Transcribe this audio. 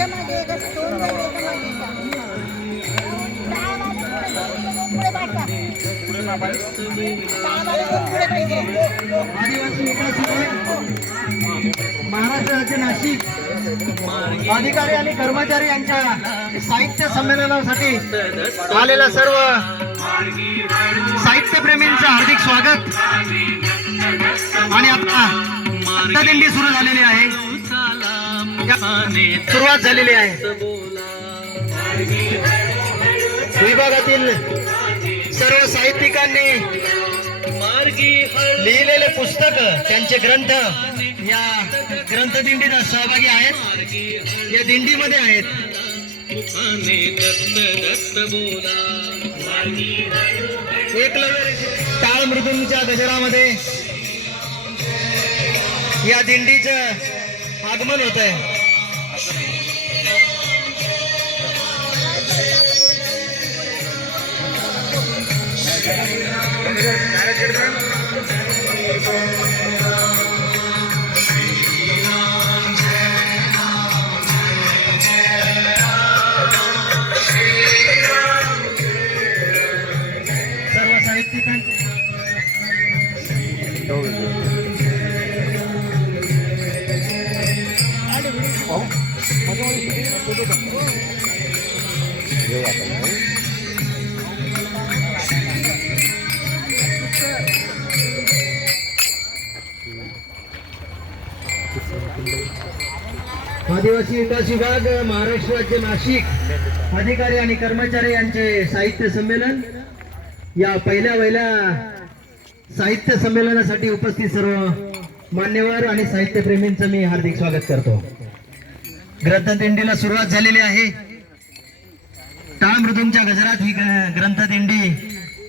एका मागे दोन एका मागे एका. पुढे, दोन पुढे पाठवा. दोन पुढे पाहिजे. आदिवासी विकास महाराष्ट्र राज्य नाशिक अधिकारी आणि कर्मचारी यांच्या साहित्य संमेलनासाठी आलेल्या सर्व साहित्यप्रेमींचं हार्दिक स्वागत आणि आता दिंडी सुरू झालेली आहे सुरुवात झालेली आहे. विभागातील सर्व साहित्यिकांनी लिहिलेले पुस्तक त्यांचे ग्रंथ या ग्रंथदिंडीत सहभागी आहेत. या दिंडीमध्ये आहेत. एकलव्य टाळ मृदुंगच्या गजरामध्ये या दिंडीचं आगमन होत आहे सर्व आदिवासी विकास विभाग महाराष्ट्र राज्य नाशिक अधिकारी आणि कर्मचारी यांचे साहित्य संमेलन. या पहिल्या वहिल्या साहित्य संमेलनासाठी उपस्थित सर्व मान्यवर आणि साहित्यप्रेमींचं मी हार्दिक स्वागत करतो. ग्रंथदिंडीला सुरुवात झालेली आहे. टाळ मृदूंच्या गजरात ही ग्रंथदिंडी